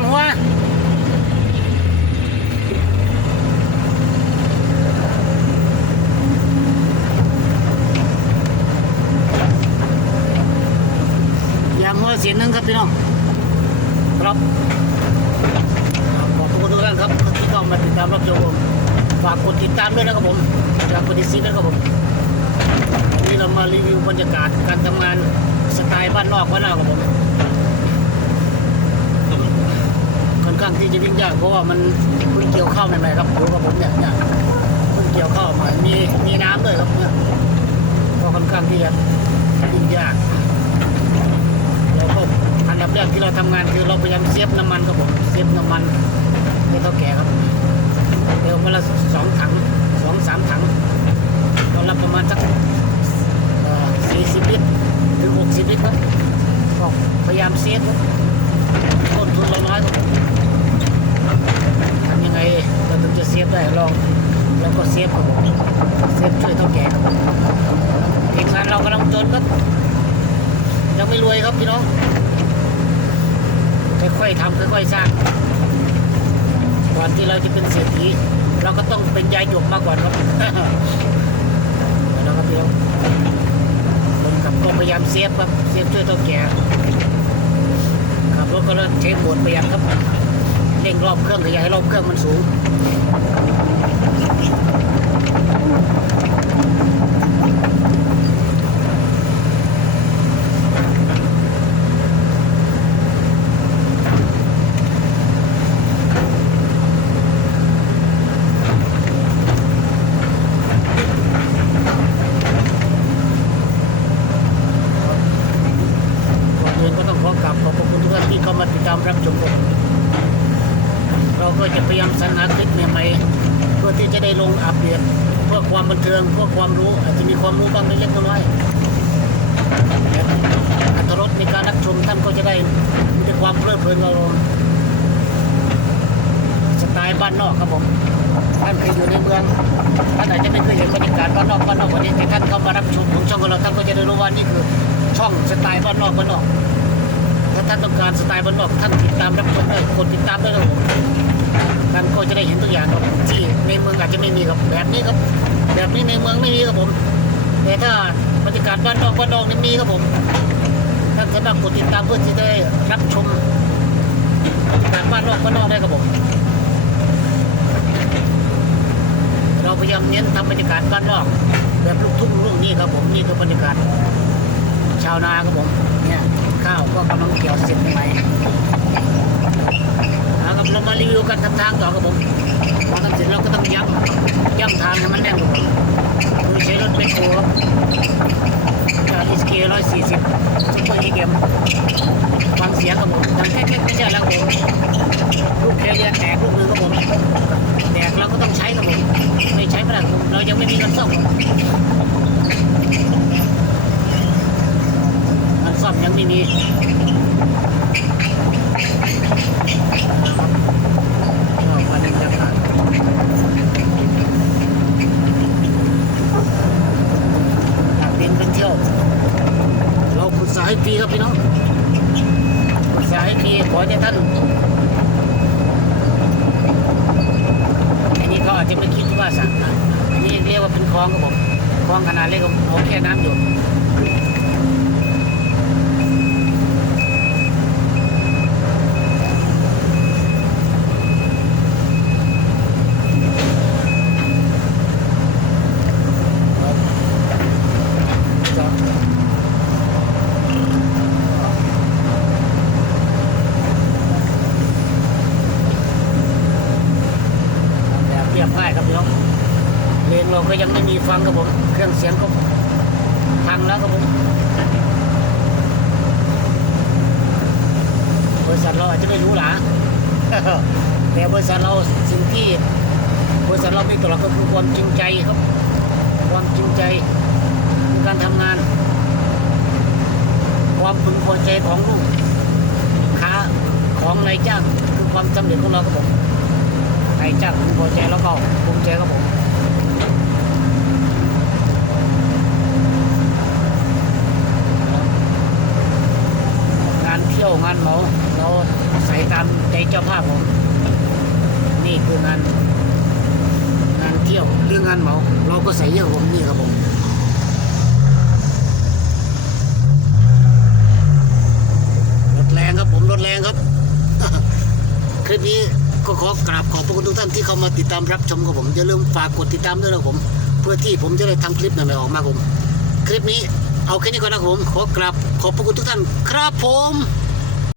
ังหัวอย่างหัวเสียนนึงครับพี่น้องครับขอบคุณทุกท่านครับที่เข้ามาติดตามรับชมฝากกดติดตามด้วยนะครับผมฝากกดติดซีนะครับผมนี่เรามารีวิวบรรยากาศการทำงานสไตล์บ้านนอกบ้านนาครับผม ข้างที่จะวิ่งยากเพราะว่ามันเพิ่งเกี่ยวข้าวใหม่ๆครับดูกับผมเนี่ยเนี่ยเพิ่งเกี่ยวข้าวใหม่มีมีน้ำด้วยครับเนี่ยก็ค่อนข้างที่จะวิ่งยากแล้วก็อันดับแรกที่เราทำงานคือเราพยายามเซฟน้ำมันครับผมเซฟน้ำมันให้เท่าแก่ครับเดี๋ยววันละสองถังสองสามถังเรารับประมาณสักสี่สิบลิตรถึงหกสิบลิตรครับก็พยายามเซฟครับต้นทุนเราน้อยครับทำยังไงเราถึงจะเซ ฟได้ลองแล้วก็เซฟครับผมเซฟช่วยเท่าแก่ครับทีมงานเรากำลังจนครับยังไม่รวยครับพี่น้องค่อยๆทำค่อยๆสร้างก่อนที่เราจะเป็นเศรษฐีเราก็ต้องเป็นยายหยกมาก่อนครับนะครับพี่น้องผมกับก็พยายามเซฟครับเซฟช่วยเท่าแก่ขับรถก็เริ่มเช็คโหมดประหยัดครับ เร่งรอบเครื่องขยายรอบเครื่องมันสูงก่อนอื่นก็ต้องขอกราบขอบพระคุณทุกท่านที่เข้ามาติดตามรับชมผมเรา ก็จะพยายามสรรหาคลิปใหม่ๆเพื่อที่จะได้ลงอัปเดตเพื่อความบันเทิงเพื่อความรู้ อาจจะมีความรู้บ้างเล็กน้อยอัตรสในการรับชมท่านก็จะได้มีแต่ความเพลิดเพลินเราสไตล์บ้านนอกครับผมท่านเคยอยู่ในเมืองท่านอาจจะไม่เคยเห็นบรรยากาศบ้านนอกบ้านนอกวันนี้แต่ท่านเข้ามารับชมของช่องของเราท่านก็จะได้รู้ว่านี่คือช่องสไตล์บ้านนอกบ้านนอก ถ้าท่านต้องการสไตล์บ้านนอกท่านติดตามรับชมได้กดติดตามได้ครับผมท่านก็จะได้เห็นตัวอย่างครับที่ในเมืองอาจจะไม่มีครับแบบนี้ครับ แบบนี้ในเมืองไม่มีครับผม แต่ถ้าบรรยากาศบ้านนอกบ้านนอกนี่มีครับผมท่านสามารถกดติดตามเพื่อที่จะได้รับชมบรรยากบ้านนอกบ้านนอกได้ครับผมเราพยายามเน้นทำบรรยากาศบ้านนอกแบบลูกทุ่งลูกนี้ครับผมนี่คือบรรยากาศชาวนาครับผม เนี่ยข้าวก็กำลังเกี่ยวเสร็จใหม่ๆนะครับเรามารีวิวการทำทางต่อครับผมพอทำเสร็จเราก็ต้องย้ำย้ำทางให้มันแน่นครับผมโดยใช้รถเบนโคครับจากอิสเกร้อยสี่สิบซุปเปอร์อีเกมฟังเสียงครับผมดังแค่ๆไม่ใช่แล้วครับผมลูกแคเรียนแตกลูกหนึงครับผมแตกเราก็ต้องใช้ครับผมไม่ใช้ไม่ได้ครับผมเรายังไม่มีเงินซ่อมครับ มันซ่อมยังไม่มีก็บรรยากาศอยากเดินกัน เราปรึกษาให้ฟรีครับพี่น้องปรึกษาให้ฟรีขอให้ท่านอันนี้เขาอาจจะไม่คิดว่าสั่งนะอันนี้เรียกว่าเป็นคลองครับผมคลองขนาดเล็กผมเอาแค่น้ำหยด จะแบบเรียบง่ายครับพี่น้อง เพลงเราก็ยังไม่มีฟังครับผมเครื่องเสียงก็พังแล้วครับผมบริษัทเราอาจจะไม่รู้หลาแต่บริษัทเราสิ่งที่บริษัทเรามีต่อเราก็คือความจริงใจครับ ความจริงใจในการทำงาน ความพึงพอใจของลูกค้าของนายจ้างคือความสำเร็จของเราครับผมนายจ้างพึงพอใจแล้วก็ภูมิใจครับผม งานเหมาเราใส่ตามใจเจ้าภาพผมนี่คืองานงานเที่ยวเรื่องงานเหมา เราก็ใส่เยอะผมนี่ครับผมรถแรงครับผมรถแรงครับ คลิปนี้ก็ขอกราบขอบพระคุณทุกท่านที่เข้ามาติดตามรับชมครับผมอย่าลืมฝากกดติดตามด้วยนะผม เพื่อที่ผมจะได้ทำคลิปใหม่ๆออกมาผม คลิปนี้เอาแค่นี้ก่อนนะผม ขอกราบขอบพระคุณทุกท่าน ครับผม